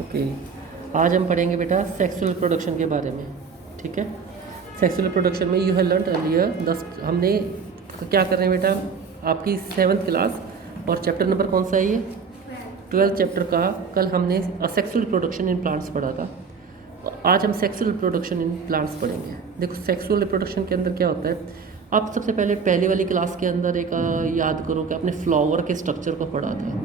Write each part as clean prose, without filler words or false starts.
Okay, आज हम पढ़ेंगे बेटा सेक्सुअल रिप्रोडक्शन के बारे में। ठीक है, सेक्सुअल रिप्रोडक्शन में यू हैव लर्न अर्लियर हमने क्या कर रहे हैं बेटा, आपकी 7th क्लास और चैप्टर नंबर कौन सा है ये 12th चैप्टर का। कल हमने सेक्सुअल रिप्रोडक्शन इन प्लांट्स पढ़ा था। आज हम सेक्सुअल रिप्रोडक्शन इन प्लांट्स पढ़ेंगे। देखो सेक्सुअल रिप्रोडक्शन के अंदर क्या होता है, आप सबसे पहले वाली क्लास के अंदर एक याद करो कि आपने फ्लावर के स्ट्रक्चर को पढ़ा था।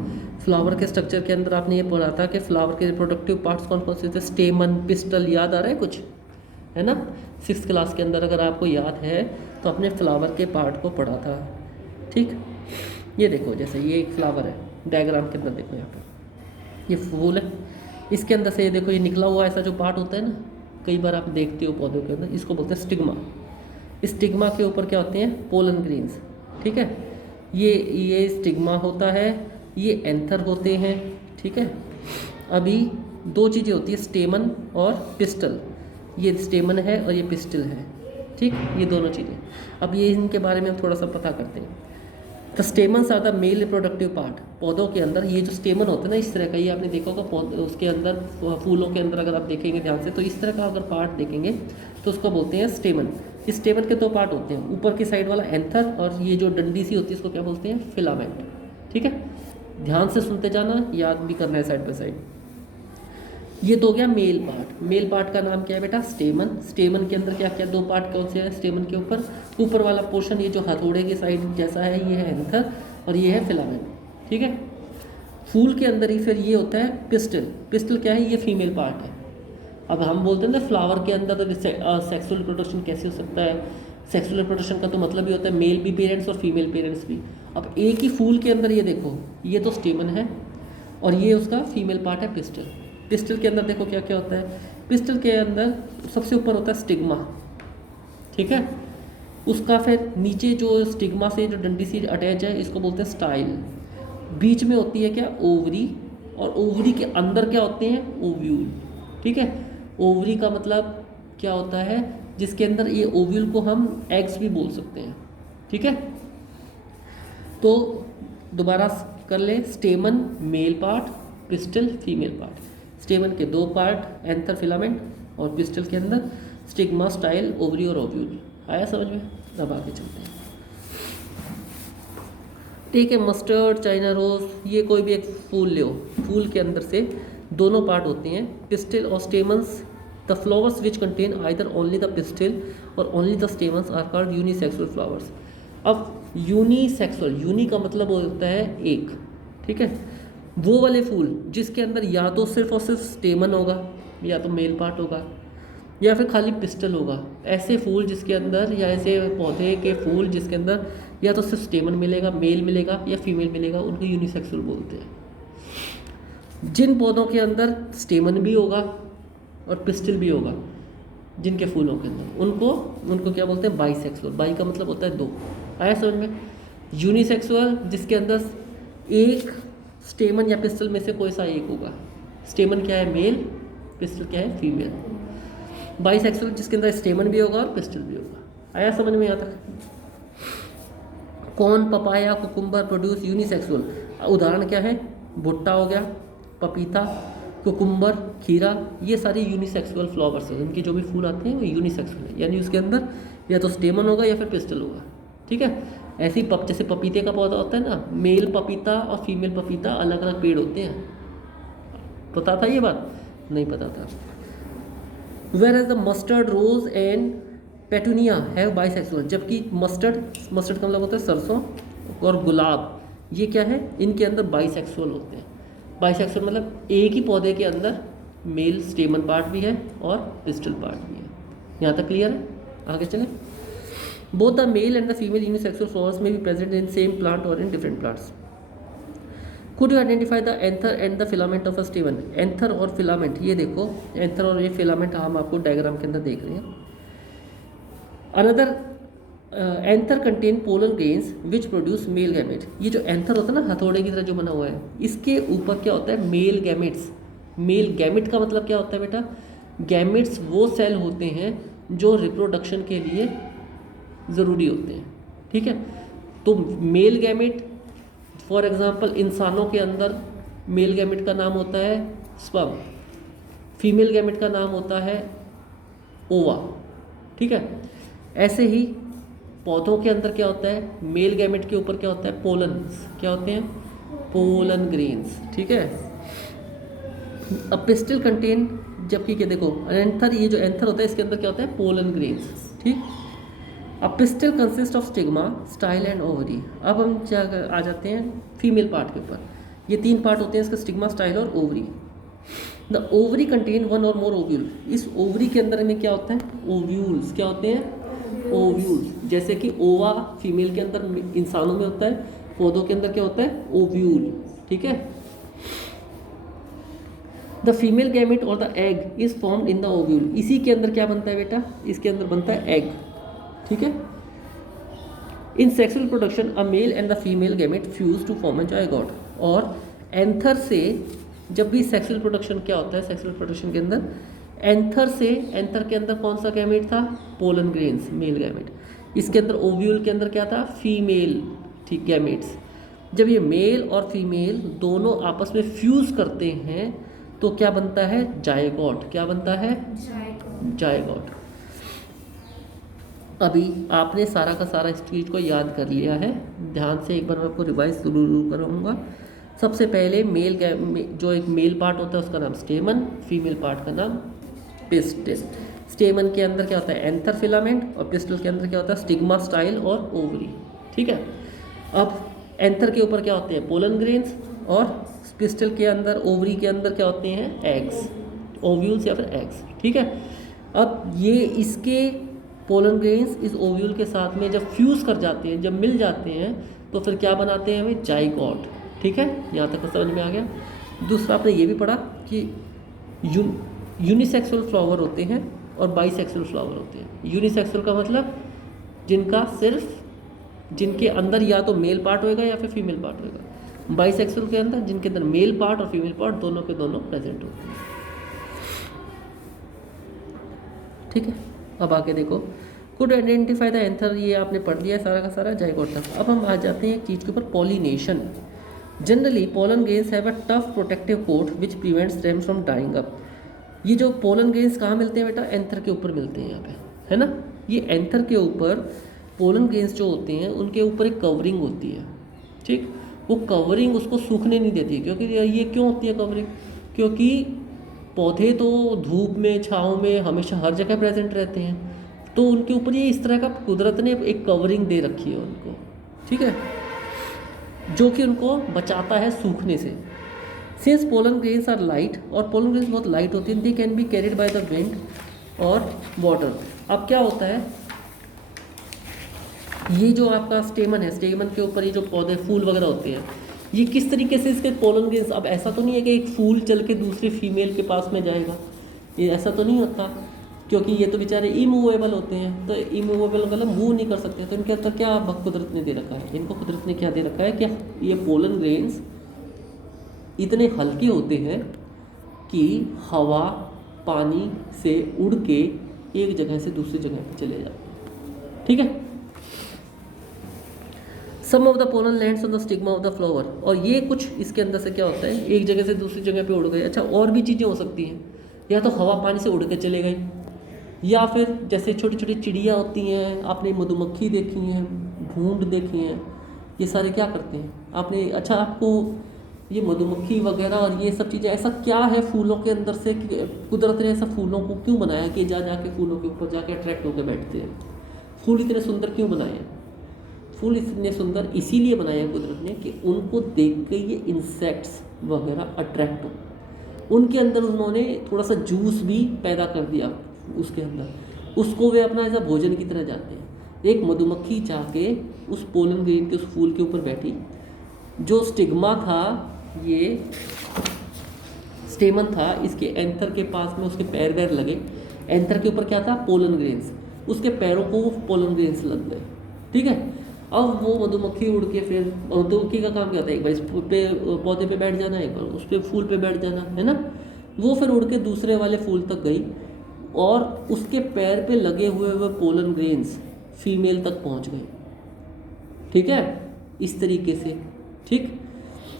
फ्लावर के स्ट्रक्चर के अंदर आपने ये पढ़ा था कि फ्लावर के रिप्रोडक्टिव पार्ट्स कौन कौन से होते हैं, स्टेमन, पिस्टल, याद आ रहा है कुछ, है ना। 6th क्लास के अंदर अगर आपको याद है तो आपने फ्लावर के पार्ट को पढ़ा था। ठीक, ये देखो जैसे ये एक फ्लावर है, डायग्राम के अंदर देखो यहाँ पे ये फूल है, इसके अंदर से ये देखो ये निकला हुआ ऐसा जो पार्ट होता है ना, कई बार आप देखते हो पौधों के अंदर, इसको बोलते हैं स्टिग्मा। स्टिग्मा के ऊपर क्या होते हैं, पोलन ग्रेन्स। ठीक है, ये स्टिग्मा होता है, ये एंथर होते हैं। ठीक है, अभी दो चीज़ें होती है, स्टेमन और पिस्टल। ये स्टेमन है और ये पिस्टल है। ठीक, ये दोनों चीज़ें। अब ये इनके बारे में हम थोड़ा सा पता करते हैं। The stamens are the male reproductive part. पौधों के अंदर ये जो स्टेमन होता है ना, इस तरह का, ये आपने देखा होगा पौधे उसके अंदर, फूलों के अंदर अगर आप देखेंगे ध्यान से तो इस तरह का अगर पार्ट देखेंगे तो उसको बोलते हैं स्टेमन। इस स्टेमन के दो पार्ट होते हैं, ऊपर की साइड वाला एंथर और ये जो डंडी सी होती है इसको क्या बोलते हैं, फिलामेंट। ठीक है, ध्यान से सुनते जाना, याद भी करना है साइड बाय साइड। ये तो हो गया मेल पार्ट। मेल पार्ट का नाम क्या है बेटा, स्टेमन। स्टेमन के अंदर क्या क्या दो पार्ट कौन से हैं, स्टेमन के ऊपर वाला पोर्शन, ये जो हथौड़े की साइड जैसा है, ये है एंथर और ये है फिलामेंट। ठीक है, फूल के अंदर ही फिर ये होता है पिस्टल। पिस्टल क्या है, ये फीमेल पार्ट है। अब हम बोलते हैं ना फ्लावर के अंदर सेक्सुअल रिप्रोडक्शन कैसे हो सकता है। सेक्सुअल रिप्रोडक्शन का तो मतलब ही होता है मेल भी पेरेंट्स और फीमेल पेरेंट्स भी। अब एक ही फूल के अंदर ये देखो, ये तो स्टेमन है और ये उसका फीमेल पार्ट है पिस्टल। पिस्टल के अंदर देखो क्या क्या होता है, पिस्टल के अंदर सबसे ऊपर होता है स्टिग्मा। ठीक है, उसका फिर नीचे जो स्टिग्मा से जो डंडी सी अटैच है इसको बोलते हैं स्टाइल। बीच में होती है क्या, ओवरी, और ओवरी के अंदर क्या होते हैं, ओव्यूल। ठीक है, ओवरी का मतलब क्या होता है, जिसके अंदर ये ओव्यूल को हम एग्स भी बोल सकते हैं। ठीक है, तो दोबारा कर ले, स्टेमन male part, pistol female part. स्टेमन के दो पार्ट, एंथर, फिलामेंट, और पिस्टल के अंदर स्टिग्मा, स्टाइल, ओवरी और ओव्यूल। आया समझ में। अब आगे चलते हैं। ठीक है, मस्टर्ड, चाइना रोज, ये कोई भी एक फूल ले, फूल के अंदर से दोनों पार्ट होते हैं, पिस्टल और stamens. The flowers which contain either only the pistil और only the stamens are called unisexual flowers. अब यूनिसेक्सुअल, यूनि का मतलब होता है एक। ठीक है, वो वाले फूल जिसके अंदर या तो सिर्फ और सिर्फ स्टेमन होगा, या तो मेल पार्ट होगा, या फिर खाली पिस्टल होगा। ऐसे फूल जिसके अंदर, या ऐसे पौधे के फूल जिसके अंदर या तो सिर्फ स्टेमन मिलेगा, मेल मिलेगा या फीमेल मिलेगा, उनको यूनिसेक्सुअल बोलते हैं। जिन पौधों के अंदर स्टेमन भी होगा और पिस्टल भी होगा, जिनके फूलों के अंदर, उनको क्या बोलते हैं, बाईसेक्सुअल। बाई का मतलब होता है दो। आया समझ में। यूनिसेक्सुअल जिसके अंदर एक स्टेमन या पिस्टल में से कोई सा एक होगा। स्टेमन क्या है, मेल, पिस्टल क्या है, फीमेल। बाईसेक्सुअल जिसके अंदर स्टेमन भी होगा और पिस्टल भी होगा। आया समझ में यहाँ तक। कौन, पपाया, कुकुम्बर प्रोड्यूस यूनिसेक्सुअल। उदाहरण क्या है, भुट्टा हो गया, पपीता, कुकुम्बर, खीरा, ये सारे यूनिसेक्सुअल फ्लावर्स हैं। इनके जो भी फूल आते हैं वो यूनिसेक्सुअल है, यानी उसके अंदर या तो स्टेमन होगा या फिर पिस्टल होगा। ठीक है, ऐसे ही जैसे पपीते का पौधा होता है ना, मेल पपीता और फीमेल पपीता अलग अलग पेड़ होते हैं। पता था ये बात, नहीं पता था। Whereas the mustard, rose and petunia have bisexual. जबकि मस्टर्ड का मतलब होता है सरसों, और गुलाब, ये क्या है, इनके अंदर बाइसेक्सुअल होते हैं। बाइसेक्सुअल मतलब एक ही पौधे के अंदर मेल स्टेमन पार्ट भी है और पिस्टल पार्ट भी है। यहाँ तक क्लियर है, आगे चलें। Both the male and the female unisexual flowers may be present in same plant और in different plants. Could you identify the anther and the filament of a stamen. Anther और filament, ये देखो anther और ये filament हम आपको diagram के अंदर देख रहे हैं। Another anther contain pollen grains which produce male gamete. ये जो एंथर होता है ना, हथौड़े की तरह जो बना हुआ है, इसके ऊपर क्या होता है, मेल गैमेट्स। मेल गैमेट का मतलब क्या होता है बेटा, गैमेट्स वो सेल होते हैं जो रिप्रोडक्शन के लिए ज़रूरी होते हैं। ठीक है, तो मेल गैमेट, फॉर एग्जांपल इंसानों के अंदर मेल गैमेट का नाम होता है स्पर्म, फीमेल गैमेट का नाम होता है ओवा, ठीक है। ऐसे ही पौधों के अंदर क्या होता है, मेल गैमेट के ऊपर क्या होता है, पोलन, क्या होते हैं, पोलन ग्रेन्स, ठीक है। अब पिस्टिल कंटेन, जबकि क्या देखो एंथर, ये जो एंथर होता है इसके अंदर क्या होता है, पोलन ग्रेन्स, ठीक। अब pistil consist of stigma, style and ovary. अब हम आ जाते हैं फीमेल पार्ट के ऊपर। ये 3 पार्ट होते हैं इसके, स्टिग्मा, स्टाइल और ओवरी। द ओवरी कंटेन 1 और मोर ओव्यूल। इस ओवरी के अंदर में क्या होता है, ओव्यूल्स, क्या होते हैं, ओव्यूल्स। जैसे कि ओवा फीमेल के अंदर इंसानों में होता है, पौधों के अंदर क्या होता है, ओव्यूल, ठीक है। द फीमेल गैमेट और the egg is formed in the ovule. इसी के अंदर क्या बनता है बेटा, इसके अंदर बनता है एग, ठीक है। In sexual production a male and the female gamete fuse to form a zygote. और एंथर से जब भी सेक्सुअल प्रोडक्शन क्या होता है, सेक्सुअल प्रोडक्शन के अंदर एंथर से, एंथर के अंदर कौन सा गैमेट था, पोलन ग्रेन्स, मेल गैमेट। इसके अंदर ओव्यूल के अंदर क्या था, फीमेल, ठीक, गैमेट्स। जब ये मेल और फीमेल दोनों आपस में फ्यूज करते हैं तो क्या बनता है, जायगोट। क्या बनता है, जायगोट। अभी आपने सारा का सारा इस चीज़ को याद कर लिया है, ध्यान से एक बार मैं आपको रिवाइज जरूर करूँगा। सबसे पहले जो एक मेल पार्ट होता है उसका नाम स्टेमन, फीमेल पार्ट का नाम पिस्टिल। स्टेमन के अंदर क्या होता है, एंथर फिलामेंट, और पिस्टिल के अंदर क्या होता है, स्टिग्मा, स्टाइल और ओवरी, ठीक है। अब एंथर के ऊपर क्या होते हैं, पोलन ग्रेन्स, और पिस्टिल के अंदर, ओवरी के अंदर क्या होते हैं, एग्स, ओव्यूल्स या फिर एग्स, ठीक है। अब ये इसके पोलन ग्रेन्स इस ओव्यूल के साथ में जब फ्यूज कर जाते हैं, जब मिल जाते हैं तो फिर क्या बनाते हैं हमें, जाइगोट, ठीक है। यहाँ तक समझ में आ गया। दूसरा आपने ये भी पढ़ा कि यूनिसेक्सुअल फ्लावर होते हैं और बाईसेक्सुअल फ्लावर होते हैं। यूनिसेक्सुअल का मतलब जिनका सिर्फ, जिनके अंदर या तो मेल पार्ट होएगा या फिर फीमेल पार्ट होएगा। बाईसेक्सुअल के अंदर जिनके अंदर मेल पार्ट और फीमेल पार्ट दोनों के दोनों प्रेजेंट होते हैं, ठीक है। अब आगे देखो, कुड आइडेंटिफाई द एंथर, ये आपने पढ़ लिया है सारा का सारा, जाइगोट तक। अब हम आ जाते हैं एक चीज़ के ऊपर, pollination. Generally pollen grains have a tough protective coat which prevents them from dying up. ये जो पोलन ग्रेन्स कहाँ मिलते हैं बेटा, एंथर के ऊपर मिलते हैं यहाँ पे, है ना। ये एंथर के ऊपर पोलन ग्रेन्स जो होते हैं उनके ऊपर एक कवरिंग होती है, ठीक। वो कवरिंग उसको सूखने नहीं देती, क्योंकि ये क्यों होती है कवरिंग, क्योंकि पौधे तो धूप में, छाँव में हमेशा हर जगह प्रेजेंट रहते हैं, तो उनके ऊपर ये इस तरह का कुदरत ने एक कवरिंग दे रखी है उनको, ठीक है, जो कि उनको बचाता है सूखने से। Since pollen grains are light, और पोलन ग्रेन्स बहुत लाइट होती हैं, they can be carried by the wind और वाटर। अब क्या होता है, ये जो आपका स्टेमन है, स्टेमन के ऊपर ये जो पौधे फूल वगैरह होते हैं, ये किस तरीके से इसके पोलन ग्रेन्स, अब ऐसा तो नहीं है कि एक फूल चल के दूसरी फीमेल के पास में जाएगा, ये ऐसा तो नहीं होता, क्योंकि ये तो बेचारे इमूवेबल होते हैं, तो इमूवेबल मतलब मूव नहीं कर सकते। तो इनके अंदर क्या कुदरत ने दे रखा है, इनको कुदरत ने क्या दे रखा है कि ये पोलन ग्रेन्स इतने हल्के होते हैं कि हवा पानी से उड़ के एक जगह से दूसरी जगह पर चले जाते हैं, ठीक है। Some of the pollen lands on the stigma of the flower, और ये कुछ इसके अंदर से क्या होता है, एक जगह से दूसरी जगह पे उड़ गए। अच्छा, और भी चीज़ें हो सकती हैं, या तो हवा पानी से उड़ के चले गए, या फिर जैसे छोटी छोटी चिड़िया होती हैं, आपने मधुमक्खी देखी हैं, भूंड देखी हैं, ये सारे क्या करते हैं आपने, अच्छा आपको ये मधुमक्खी वगैरह और ये सब चीज़ें, ऐसा क्या है फूलों के अंदर से कि कुदरत ने ऐसा फूलों को क्यों बनाया कि जा के फूलों के ऊपर जाके अट्रैक्ट होकर बैठते हैं। फूल इतने सुंदर क्यों बनाए हैं, फूल इतने सुंदर इसीलिए बनाए हैं कुदरत ने कि उनको देख के ये इंसेक्ट्स वगैरह अट्रैक्ट हो। उनके अंदर उन्होंने थोड़ा सा जूस भी पैदा कर दिया उसके अंदर, उसको वे अपना ऐसा भोजन की तरह जाते हैं। एक मधुमक्खी जाके उस पोलन ग्रेन के उस फूल के ऊपर बैठी, जो स्टिग्मा था, ये स्टेमन था, इसके एंथर के पास में उसके पैर वैर लगे, एंथर के ऊपर क्या था, पोलन ग्रेन्स, उसके पैरों को वो पोलन ग्रेन्स लग गए, ठीक है। अब वो मधुमक्खी उड़ के, फिर मधुमक्खी का काम क्या होता है, एक बार इस पे पौधे पे बैठ जाना, एक बार उस पे फूल पे बैठ जाना, है ना। वो फिर उड़ के दूसरे वाले फूल तक गई और उसके पैर पे लगे हुए पोलन ग्रेन्स फीमेल तक पहुंच गए, ठीक है, इस तरीके से, ठीक।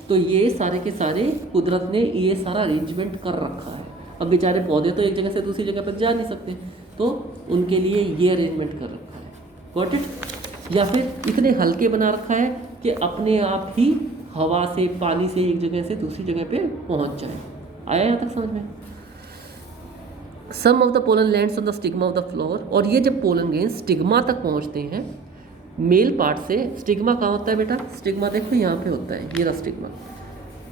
तो ये सारे के सारे कुदरत ने ये सारा अरेंजमेंट कर रखा है, अब बेचारे पौधे तो एक जगह से दूसरी जगह पर जा नहीं सकते, तो उनके लिए ये अरेंजमेंट कर रखा है। Got it? या फिर इतने हल्के बना रखा है कि अपने आप ही हवा से, पानी से एक जगह से दूसरी जगह पे पहुंच जाए। आया यहाँ तक समझ में? Some of the pollen lands on the stigma of the flower, और ये जब पोलन ग्रेन स्टिग्मा तक पहुंचते हैं मेल पार्ट से, स्टिग्मा कहाँ होता है बेटा? स्टिग्मा देखो यहाँ पे होता है, ये रहा स्टिग्मा।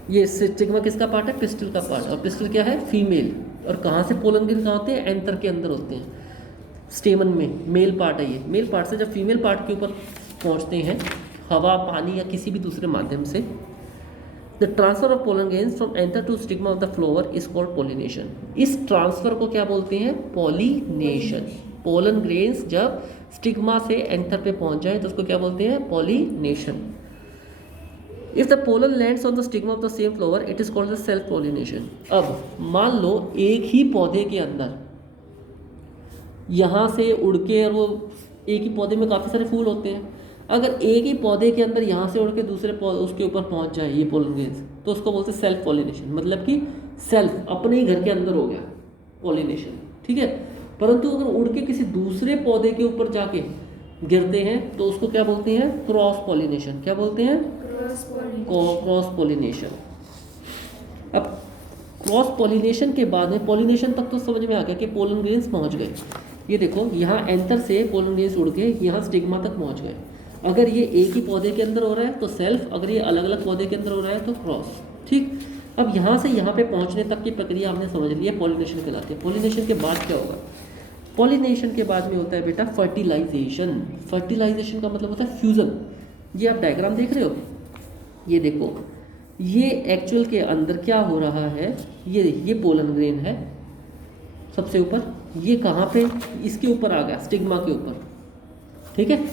ये स्टिग्मा किसका पार्ट है? पिस्टल का पार्ट। और पिस्टल क्या है? फीमेल। और कहाँ से पोलन ग्रेन कहाँ होते हैं? एंथर के अंदर होते हैं, स्टेमन में। मेल पार्ट है ये। मेल पार्ट से जब फीमेल पार्ट के ऊपर पहुँचते हैं हवा, पानी या किसी भी दूसरे माध्यम से, the transfer of pollen grains from anther to stigma of the flower is called pollination. इस ट्रांसफर को क्या बोलते हैं? पॉलिनेशन। पोलन ग्रेन्स जब स्टिग्मा से एंथर पे पहुंच जाए तो उसको क्या बोलते हैं? Pollination. If the pollen lands on the stigma of the same flower it is called the self pollination. अब मान लो एक ही पौधे के अंदर यहाँ से उड़ के, और वो एक ही पौधे में काफ़ी सारे फूल होते हैं, अगर एक ही पौधे के अंदर यहाँ से उड़ के दूसरे उसके ऊपर पहुँच जाए ये पोलन ग्रेन्स, तो उसको बोलते हैं सेल्फ पॉलिनेशन। मतलब कि सेल्फ, अपने ही घर के अंदर हो गया पॉलिनेशन, ठीक है। परंतु अगर उड़ के किसी दूसरे पौधे के ऊपर जाके गिरते हैं तो उसको क्या बोलते हैं? Cross pollination. क्या बोलते हैं? Cross pollination. अब क्रॉस पॉलिनेशन के बाद में, पॉलिनेशन तक तो समझ में आ गया कि पोलन ग्रेन्स पहुंच गए। ये देखो यहाँ एंथर से पोलन ग्रेन्स उड़ के यहाँ स्टिग्मा तक पहुंच गए। अगर ये एक ही पौधे के अंदर हो रहा है तो सेल्फ, अगर ये अलग अलग पौधे के अंदर हो रहा है तो क्रॉस, ठीक। अब यहाँ से यहाँ पे पहुँचने तक की प्रक्रिया हमने समझ ली है, पॉलिनेशन कहलाती है। पॉलिनेशन के बाद क्या होगा? पॉलिनेशन के बाद में होता है बेटा फर्टिलाइजेशन। फर्टिलाइजेशन का मतलब होता है फ्यूज़न। ये आप डायग्राम देख रहे हो, ये देखो, ये एक्चुअल के अंदर क्या हो रहा है? ये पोलन ग्रेन है सबसे ऊपर, ये कहाँ पे? इसके ऊपर आ गया, स्टिग्मा के ऊपर, ठीक है।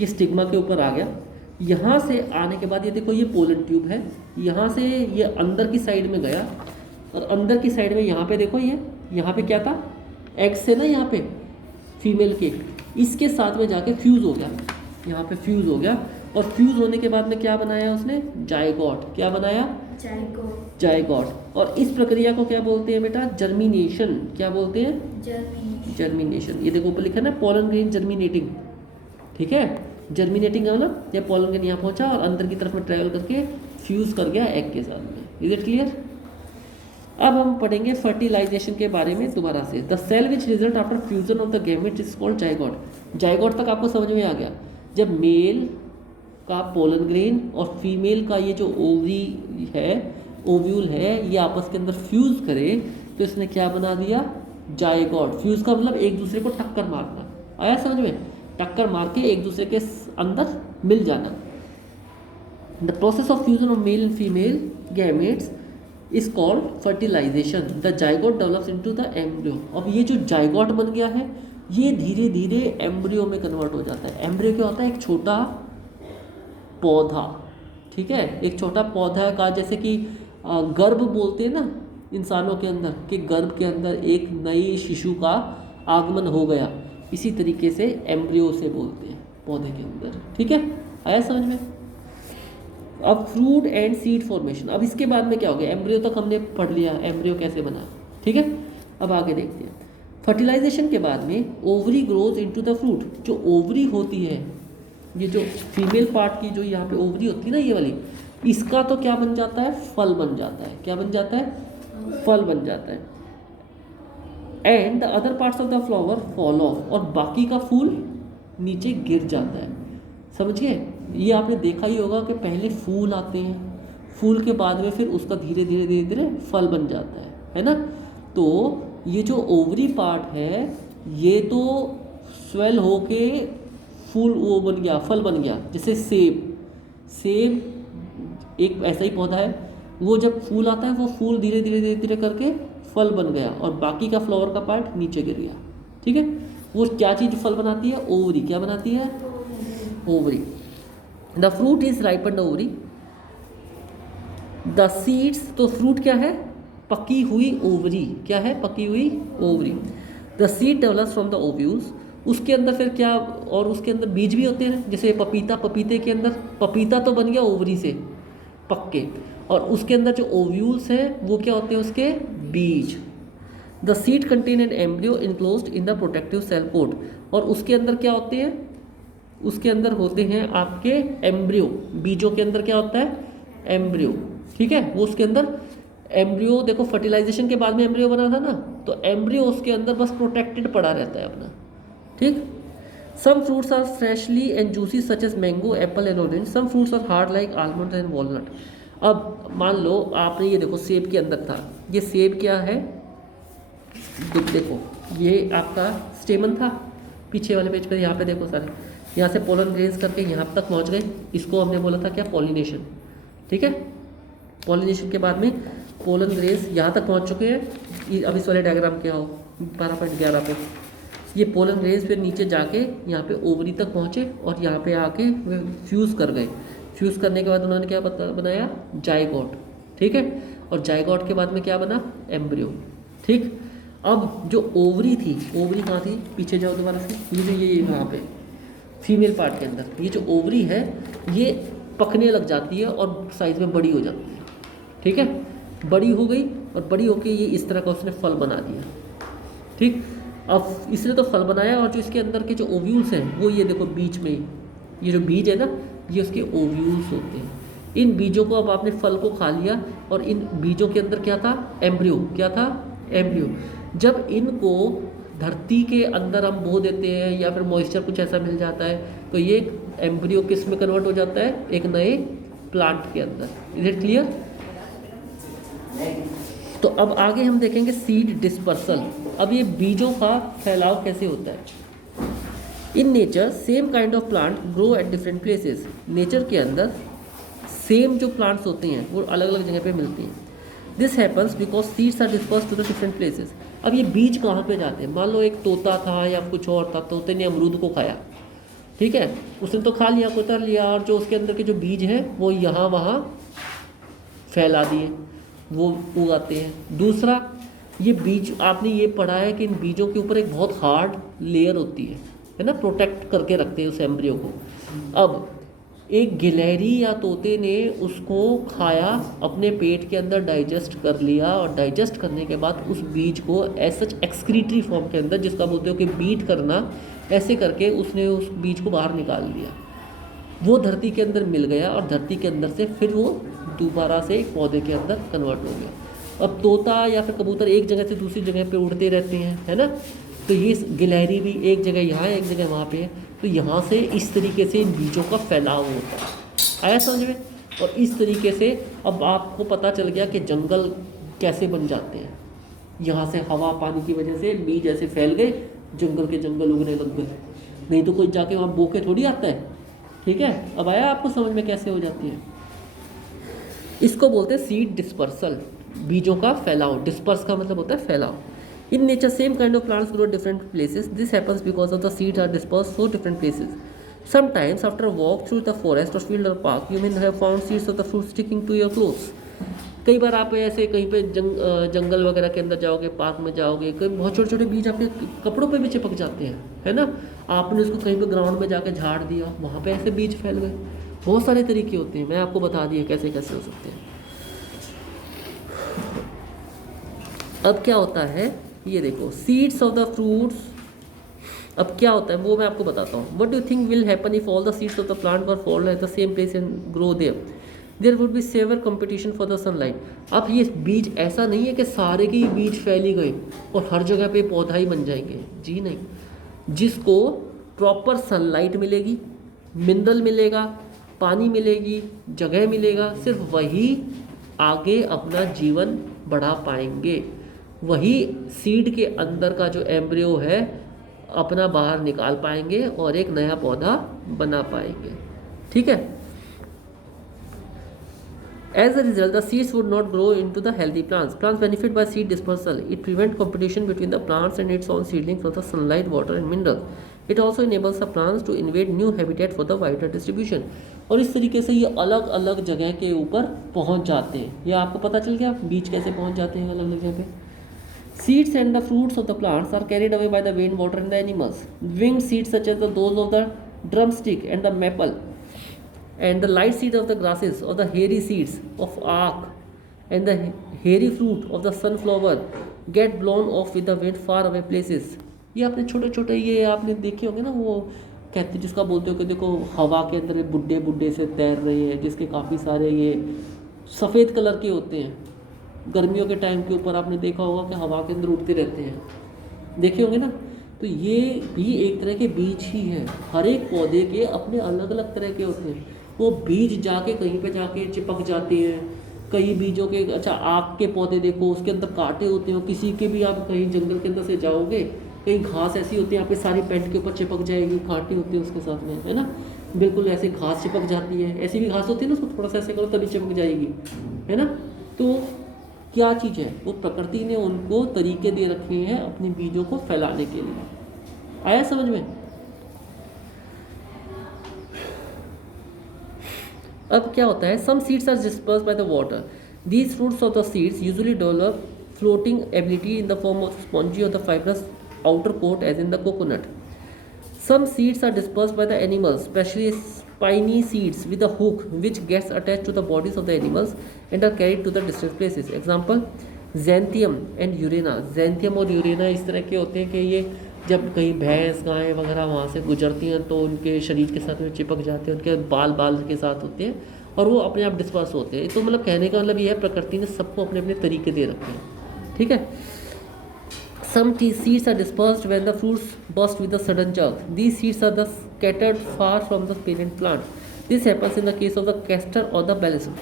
ये स्टिग्मा के ऊपर आ गया। यहाँ से आने के बाद ये देखो, ये पोलन ट्यूब है, यहाँ से ये अंदर की साइड में गया, और अंदर की साइड में यहाँ पे देखो, ये यहाँ पे क्या था? एग से ना, यहाँ पे फीमेल के, इसके साथ में जाके फ्यूज़ हो गया, यहाँ पे फ्यूज़ हो गया। और फ्यूज़ होने के बाद में क्या बनाया उसने? जायगोट। क्या बनाया? जायगोट। और इस प्रक्रिया को क्या बोलते हैं बेटा? जर्मिनेशन। क्या बोलते हैं? जर्मिनेशन। ये देखो ऊपर लिखा है ना, पोलन ग्रेन जर्मिनेटिंग, ठीक है। जर्मिनेटिंग है मतलब जब पोलन ग्रेन यहाँ पहुँचा और अंदर की तरफ में ट्रैवल करके फ्यूज़ कर गया एग के साथ में। Is it clear? अब हम पढ़ेंगे फर्टिलाइजेशन के बारे में दोबारा से। The cell which result after fusion of the gametes is called zygote. Zygote तक आपको समझ में आ गया? जब मेल का पोलन ग्रेन और फीमेल का ये जो ओवरी है, ओव्यूल है, ये आपस के अंदर फ्यूज़ करे तो इसने क्या बना दिया? जायगोट। फ्यूज़ का मतलब एक दूसरे को टक्कर मारना। आया समझ में? टक्कर मार के एक दूसरे के अंदर मिल जाना। The process of fusion of male and female gametes is called fertilisation. The zygote develops into the embryo. अब ये जो जायगोट बन गया है ये धीरे धीरे एम्ब्रियो में कन्वर्ट हो जाता है। एम्ब्रियो क्या होता है? एक छोटा पौधा, ठीक है। एक छोटा पौधा का, जैसे कि गर्भ बोलते हैं ना इंसानों के अंदर, कि गर्भ के अंदर एक नई शिशु का आगमन हो गया, इसी तरीके से एम्ब्रियो से बोलते हैं पौधे के अंदर, ठीक है। आया समझ में? अब फ्रूट एंड सीड फॉर्मेशन। अब इसके बाद में क्या हो गया? एम्ब्रियो तक हमने पढ़ लिया, एम्ब्रियो कैसे बना, ठीक है। अब आगे देखते हैं। फर्टिलाइजेशन के बाद में ovary grows into the fruit. जो ओवरी होती है, ये जो फीमेल पार्ट की जो यहाँ पे ओवरी होती है ना, ये वाली, इसका तो क्या बन जाता है? फल बन जाता है। क्या बन जाता है? फल बन जाता है। And the other parts of the flower fall of. और बाकी का फूल नीचे गिर जाता है। समझ गए? ये आपने देखा ही होगा कि पहले फूल आते हैं, फूल के बाद में फिर उसका धीरे धीरे धीरे धीरे फल बन जाता है ना। तो ये जो ओवरी पार्ट है ये तो स्वेल होके फूल वो बन गया, फल बन गया। जैसे सेब एक ऐसा ही पौधा है, वो जब फूल आता है वो फूल धीरे धीरे धीरे धीरे करके फल बन गया और बाकी का फ्लावर का पार्ट नीचे गिर गया, ठीक है। वो क्या चीज़ फल बनाती है? ओवरी। क्या बनाती है? Ovary. The fruit is ripen ovary. The seeds, तो फ्रूट क्या है? पकी हुई ओवरी। क्या है? पकी हुई ovary. The seed develops from the ovules. उसके अंदर फिर क्या? और उसके अंदर बीज भी होते हैं, जैसे पपीता, पपीते के अंदर पपीता तो बन गया ओवरी से पक के, और उसके अंदर जो ओव्यूल्स हैं वो क्या होते हैं? उसके बीज। The seed contain an embryo enclosed in the protective cell coat, और उसके अंदर क्या होते हैं, उसके अंदर होते हैं आपके एम्ब्रियो, बीजों के अंदर क्या होता है, एम्ब्रियो, ठीक है, वो उसके अंदर एम्ब्रियो, देखो फर्टिलाइजेशन के बाद में एम्ब्रियो बना था ना, तो एम्ब्रियो उसके अंदर बस प्रोटेक्टेड पड़ा रहता है अपना, ठीक। Some fruits are freshly and juicy such as mango, apple and orange, some fruits are hard like almond and walnut. अब मान लो आपने ये देखो सेब के अंदर था, ये सेब क्या है, देखो ये आपका स्टेमन था, पीछे वाले पेज पर यहाँ पे देखो सारे, यहाँ से पोलन ग्रेन्स करके यहाँ तक पहुँच गए, इसको हमने बोला था क्या, पॉलिनेशन, ठीक है। पॉलिनेशन के बाद में पोलन ग्रेन्स यहाँ तक पहुँच चुके हैं, अब इस वाले डायग्राम क्या हो 12.11 पे, ये पोलन ग्रेन्स फिर नीचे जाके यहाँ पे ओवरी तक पहुँचे और यहाँ पे आके वे फ्यूज़ कर गए, फ्यूज़ करने के बाद उन्होंने क्या बनाया, जाइगोट, ठीक है, और जाइगोट के बाद में क्या बना, एम्ब्रियो, ठीक। अब जो ओवरी थी, ओवरी कहाँ थी, पीछे जाओ दोबारा से, ये यहाँ पे फीमेल पार्ट के अंदर, ये जो ओवरी है ये पकने लग जाती है और साइज़ में बड़ी हो जाती है, ठीक है, बड़ी हो गई और बड़ी होके ये इस तरह का उसने फल बना दिया, ठीक। अब इसने तो फल बनाया और जो इसके अंदर के जो ओव्यूल्स हैं वो ये देखो बीच में, ये जो बीज है ना, ये उसके ओव्यूल्स होते हैं। इन बीजों को अब आपने फल को खा लिया और इन बीजों के अंदर क्या था, एम्ब्रियो, क्या था, एम्ब्रियो। जब इनको धरती के अंदर हम बो देते हैं या फिर मॉइस्चर कुछ ऐसा मिल जाता है तो ये एम्ब्रियो किस में कन्वर्ट हो जाता है, एक नए प्लांट के अंदर। Is it clear? तो अब आगे हम देखेंगे सीड डिस्पर्सल। अब ये बीजों का फैलाव कैसे होता है। In nature same kind of plant grow at different places. Nature के अंदर सेम जो प्लांट्स होते हैं वो अलग अलग जगह पे मिलते हैं। This happens because seeds are disperse to the different places. अब ये बीज कहाँ पे जाते हैं, मान लो एक तोता था या कुछ और था, तोते ने अमरूद को खाया, ठीक है, उसने तो खा लिया, कुतर लिया, और जो उसके अंदर के जो बीज हैं वो यहाँ वहाँ फैला दिए, वो उगाते हैं। दूसरा, ये बीज आपने ये पढ़ा है कि इन बीजों के ऊपर एक बहुत हार्ड लेयर होती है ना, प्रोटेक्ट करके रखते हैं उस एम्ब्रियो को। अब एक गिलहरी या तोते ने उसको खाया, अपने पेट के अंदर डाइजेस्ट कर लिया, और डाइजेस्ट करने के बाद उस बीज को एज सच एक्सक्रीटरी फॉर्म के अंदर, जिसका बोलते हो कि बीट करना, ऐसे करके उसने उस बीज को बाहर निकाल लिया। वो धरती के अंदर मिल गया और धरती के अंदर से फिर वो दोबारा से एक पौधे के अंदर कन्वर्ट हो गया। अब तोता या फिर कबूतर एक जगह से दूसरी जगह पे उड़ते रहते हैं, है ना, तो ये गिलहरी भी एक जगह यहाँ एक जगह वहाँ पे है, तो यहाँ से इस तरीके से इन बीजों का फैलाव होता है। आया समझ में? और इस तरीके से अब आपको पता चल गया कि जंगल कैसे बन जाते हैं। यहाँ से हवा पानी की वजह से बीज ऐसे फैल गए, जंगल के जंगल उगने लग गए, नहीं तो कोई जाके वहाँ बो के थोड़ी आता है। ठीक है, अब आया आपको समझ में कैसे हो जाती है। इसको बोलते हैं सीड डिस्पर्सल, बीजों का फैलाव। डिस्पर्स का मतलब होता है फैलाव। In nature, same kind of plants grow at different places. This happens because of the seeds are dispersed so different places. Sometimes, after a walk through the forest or field or park, you may have found seeds of the fruit sticking to your clothes. कई बार आप ऐसे कहीं पे जंगल वगैरह के अंदर जाओगे, park में जाओगे, कई बहुत छोटे छोटे बीज आपके कपड़ों पे भी चिपक जाते हैं, है ना। आपने उसको कहीं पे ग्राउंड में जाके झाड़ दिया, वहाँ पे ऐसे बीज फैल गए। बहुत सारे तरीके होते हैं, मैं आपको बता दिए कैसे कैसे हो सकते हैं। अब क्या होता है, ये देखो सीड्स ऑफ द फ्रूट्स। अब क्या होता है वो मैं आपको बताता हूँ। What do you think will happen if all the seeds of the plant were fall at the same place and grow there would be severe competition for the sunlight. अब ये बीज ऐसा नहीं है कि सारे के बीज फैल ही गए और हर जगह पे पौधा ही बन जाएंगे, जी नहीं। जिसको प्रॉपर सनलाइट मिलेगी, मिनरल मिलेगा, पानी मिलेगी, जगह मिलेगा, सिर्फ वही आगे अपना जीवन बढ़ा पाएंगे। वही सीड के अंदर का जो एम्ब्रियो है अपना बाहर निकाल पाएंगे और एक नया पौधा बना पाएंगे। ठीक है। As a result, the seeds would not grow into the healthy plants. Plants benefit by seed dispersal. It prevents competition between the plants and its own seedlings for the sunlight, water and minerals. It also enables the plants to invade new habitat for the wider distribution. और इस तरीके से ये अलग अलग जगह के ऊपर पहुंच जाते हैं। ये आपको पता चल गया बीज कैसे पहुंच जाते हैं अलग अलग जगह पे। Seeds and the fruits of the plants are carried away by the wind, water and the animals. Winged seeds such as those of the drumstick and the maple, and the light seeds of the grasses, or the hairy seeds of oak, and the hairy fruit of the sunflower get blown off with the wind far away places. ये आपने छोटे छोटे ये आपने देखे होंगे ना, वो कहते जिसका बोलते हो कि देखो हवा के अंदर बुड्ढे बुड्ढे से तैर रहे हैं, जिसके काफ़ी सारे ये सफ़ेद कलर के होते हैं, गर्मियों के टाइम के ऊपर आपने देखा होगा कि हवा के अंदर उड़ते रहते हैं, देखे होंगे ना। तो ये भी एक तरह के बीज ही है। हर एक पौधे के अपने अलग अलग तरह के होते हैं। वो बीज जाके कहीं पे जाके चिपक जाते हैं। कई बीजों के, अच्छा आक के पौधे देखो, उसके अंदर कांटे होते हैं। किसी के भी आप कहीं जंगल के अंदर से जाओगे, कहीं घास ऐसी होती है यहाँ पे सारी पेंट के ऊपर चिपक जाएगी, कांटे होते हैं उसके साथ में, है ना, बिल्कुल ऐसे घास चिपक जाती है। ऐसी भी घास होती है ना, उसको थोड़ा सा ऐसे करो तभी चिपक जाएगी, है ना। तो क्या चीज़ है, वो प्रकृति ने उनको तरीके दे रखे हैं अपने बीजों को फैलाने के लिए। आया समझ में? अब क्या होता है, some seeds are disperse by the water. These fruits of the seeds usually develop floating ability in the form of spongy और the fibrous outer coat as in the coconut. Some seeds are dispersed by the animals, especially spiny seeds with a hook which gets attached to the bodies of the animals and are carried to the distant places. Example, xanthium and urena. Xanthium और urena इस तरह के होते हैं कि ये जब कहीं भैंस गाय वगैरह वहाँ से गुजरती हैं तो उनके शरीर के साथ में चिपक जाते हैं, उनके बाल बाल के साथ होते हैं और वो अपने आप डिस्पर्स होते हैं। तो मतलब कहने का मतलब ये है, प्रकृति ने सबको अपने अपने तरीके दे रखे हैं, ठीक है। Some seeds are dispersed when the fruits burst with a sudden jerk. These seeds are thus scattered far from the parent plant. This happens in the case of the castor or the balism.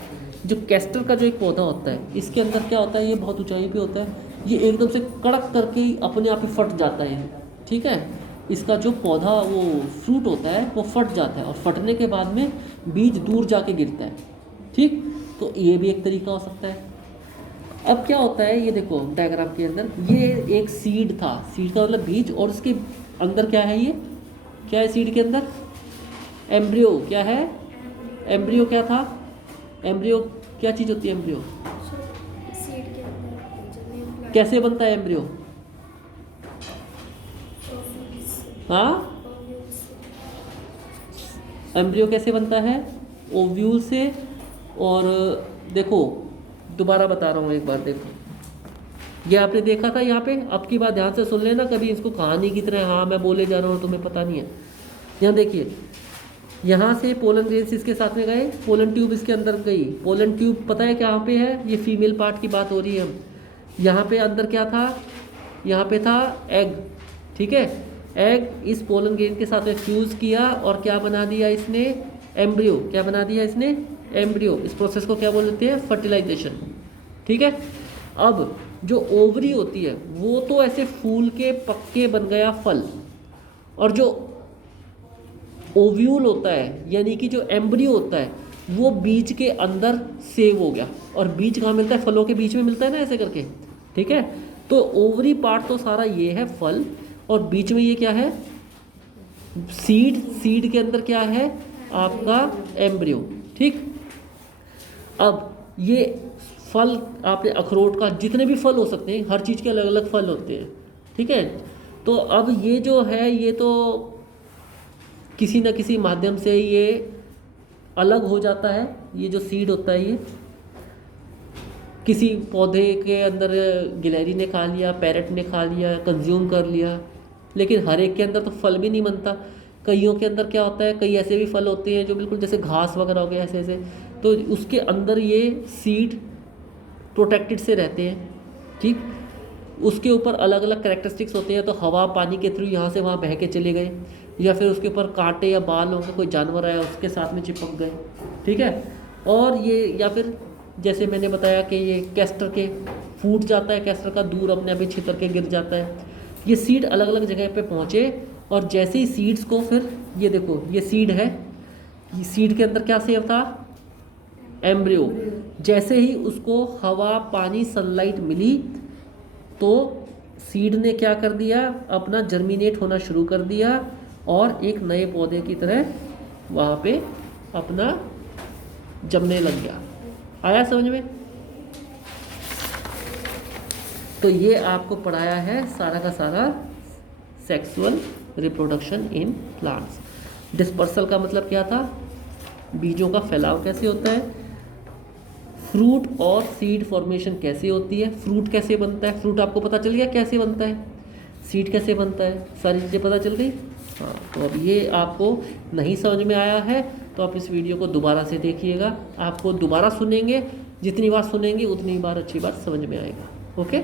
जो castor का जो एक पौधा होता है, इसके अंदर क्या होता है, ये बहुत ऊंचाई पे होता है, ये एकदम से कड़क करके अपने आप ही फट जाता है, ठीक है। इसका जो पौधा वो फ्रूट होता है वो फट जाता है और फटने के बाद में बीज दूर जाके गिरता है, ठीक। तो ये भी एक तरीका हो सकता है। अब क्या होता है, ये देखो डायग्राम के अंदर ये एक सीड था, सीड का मतलब बीज, और उसके अंदर क्या है, ये क्या है सीड के अंदर, एम्ब्रियो। क्या है एम्ब्रियो, क्या था एम्ब्रियो, क्या चीज़ होती है एम्ब्रियो, सीड के अंदर कैसे बनता है एम्ब्रियो, हाँ एम्ब्रियो कैसे बनता है, ओव्यूल से। और देखो दोबारा बता रहा हूँ एक बार, देखो ये आपने देखा था यहाँ पे, अब की बात ध्यान से सुन लेना, कभी इसको कहानी की तरह हाँ मैं बोले जा रहा हूँ तुम्हें पता नहीं है। यहाँ देखिए, यहाँ से पोलन ग्रेन्स इसके साथ में गए, पोलन ट्यूब इसके अंदर गई, पोलन ट्यूब पता है कहाँ पे है, ये फीमेल पार्ट की बात हो रही है। यहाँ पे अंदर क्या था, यहाँ पे था एग, ठीक है। एग इस पोलन ग्रेन के साथ में फ्यूज़ किया और क्या बना दिया इसने, एम्ब्रियो। क्या बना दिया इसने, एम्ब्रियो। इस प्रोसेस को क्या बोलते हैं, फर्टिलाइजेशन, ठीक है। अब जो ओवरी होती है वो तो ऐसे फूल के पक्के बन गया फल, और जो ओव्यूल होता है यानी कि जो एम्ब्रियो होता है वो बीज के अंदर सेव हो गया। और बीज कहाँ मिलता है, फलों के बीच में मिलता है ना ऐसे करके, ठीक है। तो ओवरी पार्ट तो सारा ये है फल, और बीच में ये क्या है, सीड। सीड के अंदर क्या है आपका एम्ब्रियो, ठीक। अब ये फल आपने अखरोट का, जितने भी फल हो सकते हैं, हर चीज़ के अलग अलग फल होते हैं, ठीक है। तो अब ये जो है ये तो किसी न किसी माध्यम से ये अलग हो जाता है। ये जो सीड होता है ये किसी पौधे के अंदर गिलहरी ने खा लिया, पैरट ने खा लिया, कंज्यूम कर लिया, लेकिन हर एक के अंदर तो फल भी नहीं बनता। कईयों के अंदर क्या होता है, कई ऐसे भी फल होते हैं जो बिल्कुल जैसे घास वगैरह हो गया ऐसे ऐसे, तो उसके अंदर ये सीड प्रोटेक्टेड से रहते हैं, ठीक। उसके ऊपर अलग अलग कैरेक्टरिस्टिक्स होते हैं, तो हवा पानी के थ्रू यहाँ से वहाँ बह के चले गए, या फिर उसके ऊपर कांटे या बाल होंगे, कोई जानवर आया उसके साथ में चिपक गए, ठीक है। और ये या फिर जैसे मैंने बताया कि ये कैस्टर के फूट जाता है, कैस्टर का दूर अपने आप ही छितर के गिर जाता है। ये सीड अलग अलग जगह पे पहुँचे, और जैसे ही सीड्स को फिर ये देखो ये सीड है, ये सीड के अंदर क्या सेव था, एम्ब्रियो। जैसे ही उसको हवा पानी सनलाइट मिली तो सीड ने क्या कर दिया, अपना जर्मिनेट होना शुरू कर दिया और एक नए पौधे की तरह वहाँ पे अपना जमने लग गया। आया समझ में? तो ये आपको पढ़ाया है सारा का सारा sexual reproduction in plants. Dispersal का मतलब क्या था, बीजों का फैलाव कैसे होता है, फ्रूट और सीड फॉर्मेशन कैसे होती है, फ्रूट कैसे बनता है, फ्रूट आपको पता चल गया कैसे बनता है, सीड कैसे बनता है, सारी चीज़ें पता चल गई। हाँ, तो अब ये आपको नहीं समझ में आया है तो आप इस वीडियो को दोबारा से देखिएगा, आपको दोबारा सुनेंगे, जितनी बार सुनेंगे उतनी बार अच्छी बात समझ में आएगा। ओके।